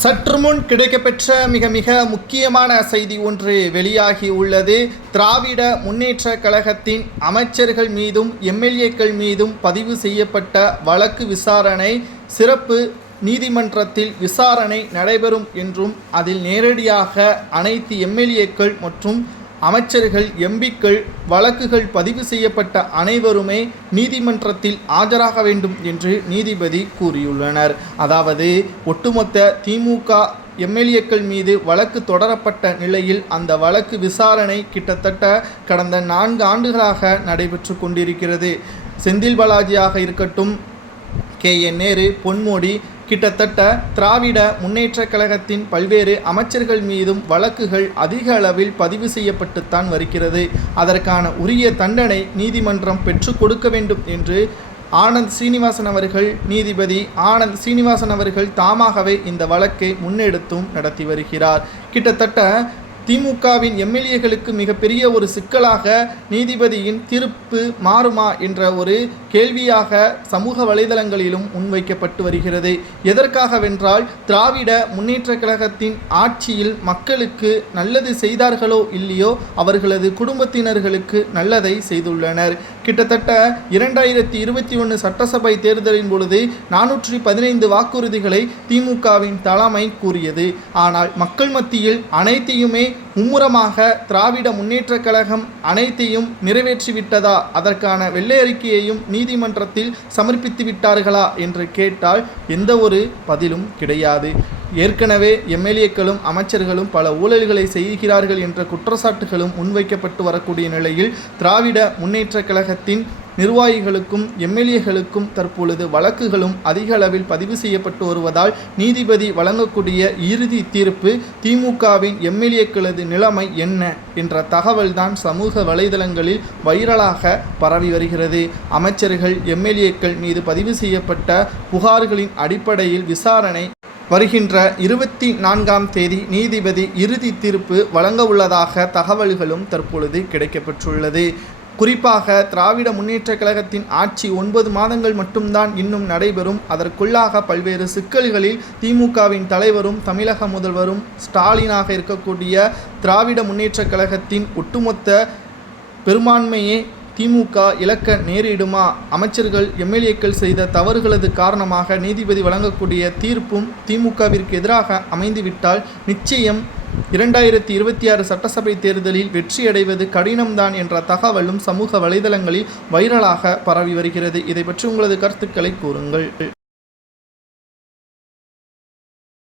சற்று முன் கிடைக்கப்பெற்ற மிக மிக முக்கியமான செய்தி ஒன்று வெளியாகி உள்ளது. திராவிட முன்னேற்ற கழகத்தின் அமைச்சர்கள் மீதும் எம்எல்ஏக்கள் மீதும் பதிவு செய்யப்பட்ட வழக்கு விசாரணை சிறப்பு நீதிமன்றத்தில் விசாரணை நடைபெறும் என்றும் அதில் நேரடியாக அனைத்து எம்எல்ஏக்கள் மற்றும் அமைச்சர்கள் எம்பிக்கள் வழக்குகள் பதிவு செய்யப்பட்ட அனைவருமே நீதிமன்றத்தில் ஆஜராக வேண்டும் என்று நீதிபதி கூறியுள்ளனர். அதாவது ஒட்டுமொத்த திமுக எம்எல்ஏக்கள் மீது வழக்கு தொடரப்பட்ட நிலையில் அந்த வழக்கு விசாரணை கிட்டத்தட்ட கடந்த 4 ஆண்டுகளாக நடைபெற்று கொண்டிருக்கிறது. செந்தில் பாலாஜியாக இருக்கட்டும், KN நேரு, பொன்முடி, கிட்டத்தட்ட திராவிட முன்னேற்ற கழகத்தின் பல்வேறு அமைச்சர்கள் மீதும் வழக்குகள் அதிக அளவில் பதிவு செய்யப்பட்டுத்தான் வருகிறது. அதற்கான உரிய தண்டனை நீதிமன்றம் பெற்றுக் கொடுக்க வேண்டும் என்று ஆனந்த் சீனிவாசன் அவர்கள், நீதிபதி ஆனந்த் சீனிவாசன் அவர்கள் தாமாகவே இந்த வழக்கை முன்னெடுத்தும் நடத்தி வருகிறார். கிட்டத்தட்ட திமுகவின் எம்எல்ஏக்களுக்கு மிகப்பெரிய ஒரு சிக்கலாக நீதிபதியின் தீர்ப்பு மாறுமா என்ற ஒரு கேள்வியாக சமூக வலைதளங்களிலும் முன்வைக்கப்பட்டு வருகிறது. எதற்காகவென்றால் திராவிட முன்னேற்ற கழகத்தின் ஆட்சியில் மக்களுக்கு நல்லது செய்தார்களோ இல்லையோ அவர்களது குடும்பத்தினர்களுக்கு நல்லதை செய்துள்ளனர். கிட்டத்தட்ட 2021 சட்டசபை தேர்தலின் பொழுது 415 வாக்குறுதிகளை திமுகவின் தலைமை கூறியது. ஆனால் மக்கள் மத்தியில் அனைத்தையுமே மும்முரமாக திராவிட முன்னேற்ற கழகம் அனைத்தையும் நிறைவேற்றிவிட்டதா, அதற்கான வெள்ளை அறிக்கையையும் நீதிமன்றத்தில் சமர்ப்பித்து விட்டார்களா என்று கேட்டால் எந்த ஒரு பதிலும் கிடையாது. ஏற்கனவே எம்எல்ஏக்களும் அமைச்சர்களும் பல ஊழல்களை செய்கிறார்கள் என்ற குற்றச்சாட்டுகளும் முன்வைக்கப்பட்டு வரக்கூடிய நிலையில் திராவிட முன்னேற்ற கழகத்தின் நிர்வாகிகளுக்கும் எம்எல்ஏக்களுக்கும் தற்பொழுது வழக்குகளும் அதிக அளவில் பதிவு செய்யப்பட்டு வருவதால் நீதிபதி வழங்கக்கூடிய இறுதி தீர்ப்பு திமுகவின் எம்எல்ஏக்களது நிலைமை என்ன என்ற தகவல்தான் சமூக வலைதளங்களில் வைரலாக பரவி வருகிறது. அமைச்சர்கள் எம்எல்ஏக்கள் மீது பதிவு செய்யப்பட்ட புகார்களின் அடிப்படையில் விசாரணை வருகின்ற 24ஆம் தேதி நீதிபதி இறுதி தீர்ப்பு வழங்க உள்ளதாக தகவல்களும் தற்பொழுது கிடைக்கப்பெற்றுள்ளது. குறிப்பாக திராவிட முன்னேற்ற கழகத்தின் ஆட்சி 9 மாதங்கள் மட்டும்தான் இன்னும் நடைபெறும். அதற்குள்ளாக பல்வேறு சிக்கல்களில் திமுகவின் தலைவரும் தமிழக முதல்வரும் ஸ்டாலினாக இருக்கக்கூடிய திராவிட முன்னேற்ற கழகத்தின் ஒட்டுமொத்த பெரும்பான்மையே திமுக இழக்க நேரிடுமா, அமைச்சர்கள் எம்எல்ஏக்கள் செய்த தவறுகளது காரணமாக நீதிபதி வழங்கக்கூடிய தீர்ப்பும் திமுகவிற்கு எதிராக அமைந்துவிட்டால் நிச்சயம் 2026 சட்டசபை தேர்தலில் வெற்றியடைவது கடினம்தான் என்ற தகவலும் சமூக வலைதளங்களில் வைரலாக பரவி வருகிறது. இதை பற்றி உங்களது கருத்துக்களை கூறுங்கள்.